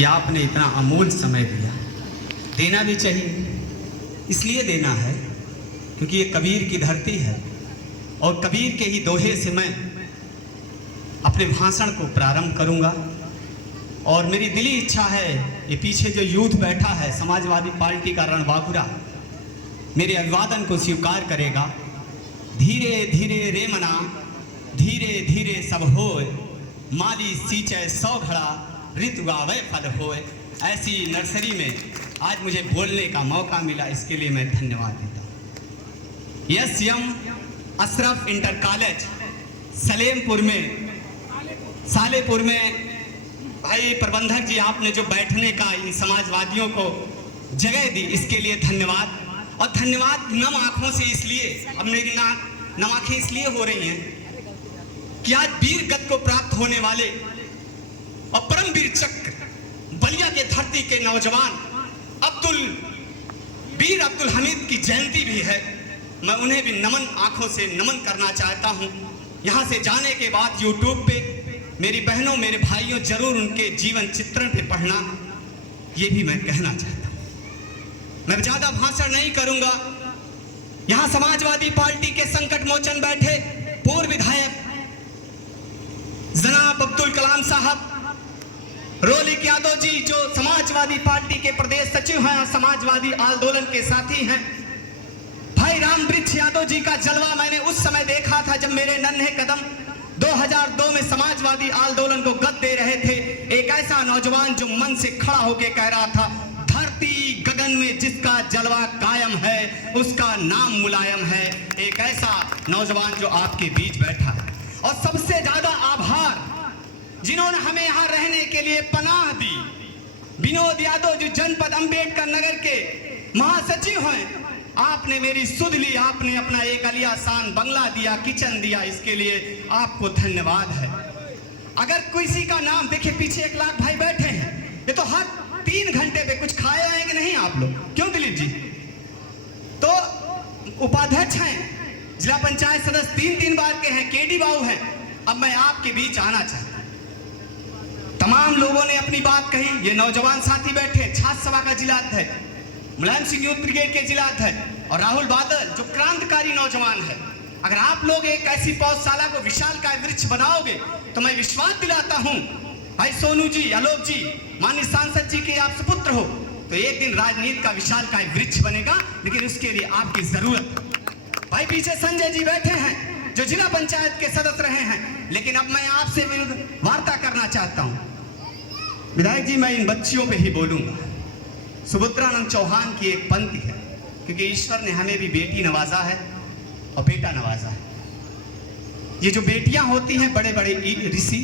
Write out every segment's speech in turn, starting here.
कि आपने इतना अमूल समय दिया। देना भी चाहिए, इसलिए देना है क्योंकि ये कबीर की धरती है और कबीर के ही दोहे से मैं अपने भाषण को प्रारंभ करूंगा। और मेरी दिली इच्छा है, ये पीछे जो यूथ बैठा है समाजवादी पार्टी का रणबांकुरा, मेरे अभिवादन को स्वीकार करेगा। धीरे धीरे रे मना, धीरे धीरे सब होए, माली सींचे 100 घड़ा, ऋतु गावे फल होए। ऐसी नर्सरी में आज मुझे बोलने का मौका मिला, इसके लिए मैं धन्यवाद देता हूँ। यस यम अशरफ इंटर कॉलेज सालेपुर में भाई प्रबंधक जी, आपने जो बैठने का इन समाजवादियों को जगह दी, इसके लिए धन्यवाद। और धन्यवाद नम आंखों से इसलिए, अब मेरी नम आंखें इसलिए हो रही हैं कि आज वीर गद को प्राप्त होने वाले और परमवीर चक्र बलिया के धरती के नौजवान वीर अब्दुल हमीद की जयंती भी है। मैं उन्हें भी नमन आंखों से नमन करना चाहता हूं। यहां से जाने के बाद यूट्यूब पे मेरी बहनों मेरे भाइयों जरूर उनके जीवन चित्रण पे पढ़ना, ये भी मैं कहना चाहता हूं। मैं ज्यादा भाषण नहीं करूंगा। यहां समाजवादी पार्टी के संकट मोचन बैठे पूर्व विधायक जनाब अब्दुल कलाम साहब, रोलिक यादव जी जो समाजवादी पार्टी के प्रदेश सचिव हैं और समाजवादी आंदोलन के साथी हैं, भाई राम वृक्ष यादव जी का जलवा मैंने उस समय देखा था जब मेरे नन्हे कदम 2002 में समाजवादी आंदोलन को गद दे रहे थे। एक ऐसा नौजवान जो मन से खड़ा होकर कह रहा था, धरती गगन में जिसका जलवा कायम है उसका नाम मुलायम है। एक ऐसा नौजवान जो आपके बीच बैठा है। और सबसे ज्यादा आभार जिन्होंने हमें यहाँ रहने के लिए पनाह दी, विनोद यादव जो जनपद अंबेडकर नगर के महासचिव हैं। आपने मेरी सुध ली, आपने अपना एक आलीशान बंगला दिया, किचन दिया, इसके लिए आपको धन्यवाद है। अगर किसी का नाम देखिए, पीछे 1 लाख भाई बैठे हैं, ये तो हर 3 घंटे पे कुछ खाए हैं कि नहीं आप लोग? क्यों दिलीप जी? तो उपाध्यक्ष हैं, जिला पंचायत सदस्य 3 बार के हैं, केडी बाबू हैं। अब मैं आपके बीच आना चाहता हूं। तमाम लोगों ने अपनी बात कही। ये नौजवान साथी बैठे, छात्र सभा का जिला अध्यक्ष, मुलायम सिंह यूथ ब्रिगेड के जिला अध्यक्ष और राहुल बादल जो क्रांतिकारी नौजवान है। अगर आप लोग एक ऐसी पौधशाला को विशालकाय वृक्ष बनाओगे तो मैं विश्वास दिलाता हूं, भाई सोनू जी, आलोक जी, माननीय सांसद जी के आप सुपुत्र हो, तो एक दिन राजनीति का विशालकाय वृक्ष बनेगा। लेकिन उसके लिए आपकी जरूरत। भाई पीछे संजय जी बैठे हैं जो जिला पंचायत के सदस्य रहे हैं। लेकिन अब मैं आपसे वार्ता करना चाहता हूं। विधायक जी, मैं इन बच्चियों पे ही बोलूंगा। सुभद्रानंद चौहान की एक पंक्ति है, क्योंकि ईश्वर ने हमें भी बेटी नवाजा है और बेटा नवाजा है। ये जो बेटियां होती हैं, बड़े बड़े ऋषि,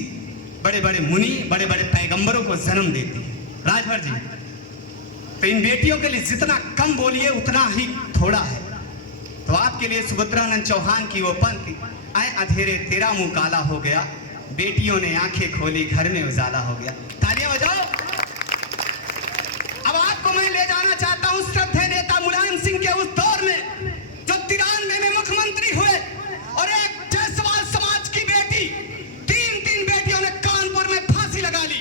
बड़े बड़े मुनि, बड़े बड़े पैगंबरों को जन्म देती है। राजभर जी, तो इन बेटियों के लिए जितना कम बोलिए उतना ही थोड़ा है। तो आपके लिए सुभद्रानंद चौहान की वो पंक्ति, आए अधेरे तेरा मुंह काला हो गया, बेटियों ने आंखें खोली घर में उजाला हो गया। तालियां बजाओ। अब आपको मैं ले जाना चाहता हूं श्रद्धेय नेता मुलायम सिंह के उस दौर में जो 93 में मुख्यमंत्री हुए और एक जायसवाल समाज की बेटी, 3 बेटियों ने कानपुर में फांसी लगा ली।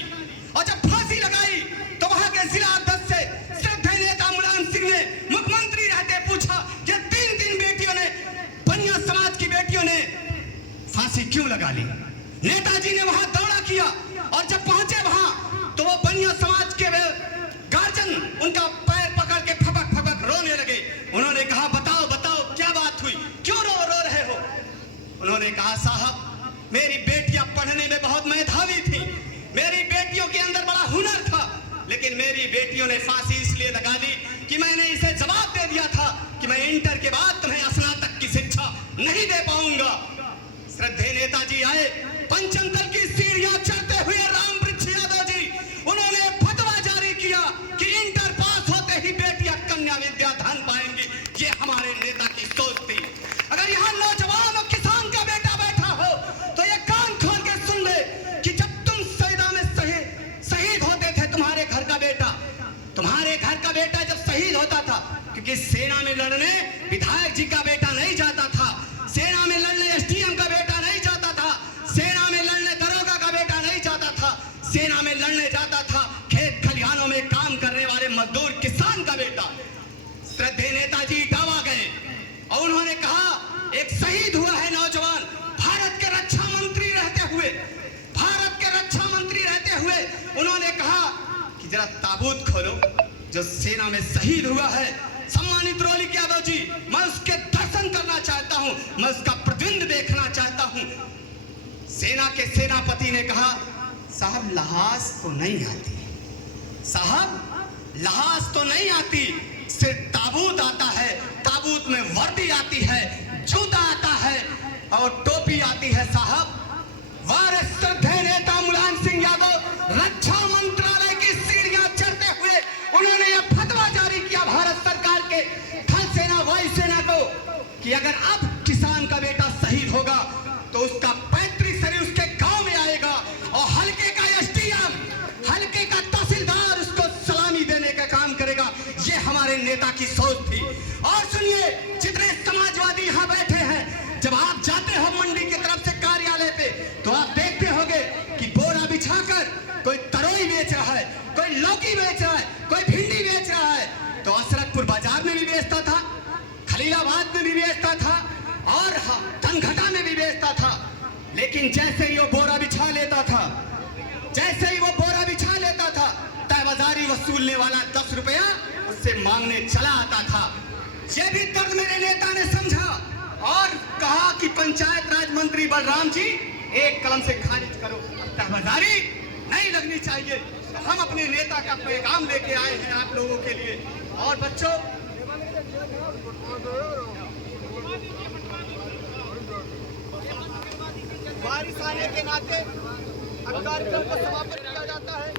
और जब फांसी लगाई तो वहां के जिला अध्यक्ष से श्रद्धेय नेता मुलायम सिंह ने मुख्यमंत्री रहते पूछा कि 3 बेटियों ने, बनिया समाज की बेटियों ने फांसी क्यों लगा ली? नेताजी ने वहां दौड़ा किया और जब पहुंचे वहां तो वो बनिया समाज के गार्जियन उनका पैर पकड़ के फपक रोने लगे। उन्होंने कहा, बताओ बताओ क्या बात हुई, क्यों रो रहे हो? उन्होंने कहा, साहब मेरी बेटियां पढ़ने में बहुत मेधावी थी, मेरी बेटियों के अंदर बड़ा हुनर था, लेकिन मेरी बेटियों ने फांसी इसलिए लगा दी कि मैंने इसे जवाब दे दिया था कि मैं इंटर के बाद तुम्हें स्नातक की शिक्षा नहीं दे पाऊंगा। श्रद्धेय नेताजी आए, पंचम तल की सीढ़ियां चढ़ते हुए राम वृक्ष यादव जी, उन्होंने फतवा जारी किया कि इंटर पास होते ही बेटियां कन्या विद्या धन पाएंगी। ये हमारे नेता की सोच थी। अगर यहाँ नौजवान और किसान का बेटा बैठा हो तो ये कान खोल के सुन ले कि जब तुम सैदा में शहीद होते थे, तुम्हारे घर का बेटा जब शहीद होता था, क्योंकि सेना में लड़ने विधायक जी का बेटा नहीं जाता था, सेना में लड़ने एसडीएम का बेटा नहीं जाता था, सेना में लड़ने दरोगा का बेटा नहीं जाता था, सेना में लड़ने जाता था खेत मजदूर किसान का बेटा श्रद्धेय नेताजी इटावा गए और उन्होंने कहा एक शहीद हुआ है नौजवान भारत के रक्षा मंत्री रहते हुए, भारत के रक्षा मंत्री रहते हुए उन्होंने कहा कि जरा ताबूत खोलो जो सेना में शहीद हुआ है। सम्मानित रोलिक यादव जी, मैं उसके दर्शन करना चाहता हूं, मैं उसका प्रतिबिंब देखना चाहता हूं। सेना के सेनापति ने कहा साहब लहास तो नहीं आती, साहब लहास तो नहीं आती, सिर्फ ताबूत आता है, ताबूत में वर्दी आती है, जूता आता है और टोपी आती है। साहब वारे श्रद्धेय नेता मुलायम सिंह यादव रक्षा मंत्रालय की सीढ़ियां चढ़ते हुए उन्होंने यह फतवा जारी किया भारत सरकार के थल सेना वायुसेना को कि अगर अब किसान का बेटा शहीद होगा तो उसका पैतृक शरीर उसके गांव में आएगा और हल्के का एसडीएम, हल्के का तहसीलदार उसको सलामी देने का काम करेगा। ये हमारे नेता की सोच थी। और सुनिए, जितने समाजवादी यहाँ बैठे हैं, जब आप जाते हो मंडी की तरफ से कार्यालय पे तो आप देखते होंगे कि बोरा बिछाकर कोई तरोई बेच रहा है, कोई लौकी बेच रहा है, कोई भिंडी बेच रहा है। तो अशरफपुर बाजार में भी बेचता था, खलीलाबाद में भी बेचता था और धनघटा में भी बेचता था। लेकिन जैसे ही वो बोरा बिछा लेता था, जैसे ही वो बोरा बिछा लेता था, तयबाजारी वसूलने वाला 10 रुपया उससे मांगने चला आता था। ये भी दर्द मेरे नेता ने समझा और कहा कि पंचायत राज मंत्री बलराम जी एक कलम से खारिज करो, तयबाजारी नहीं लगनी चाहिए। तो हम अपने नेता का पैगाम लेके आए हैं आप लोगों के लिए। और बच्चों, बारिश आने के नाते अब कार्यक्रम को समाप्त किया जाता है।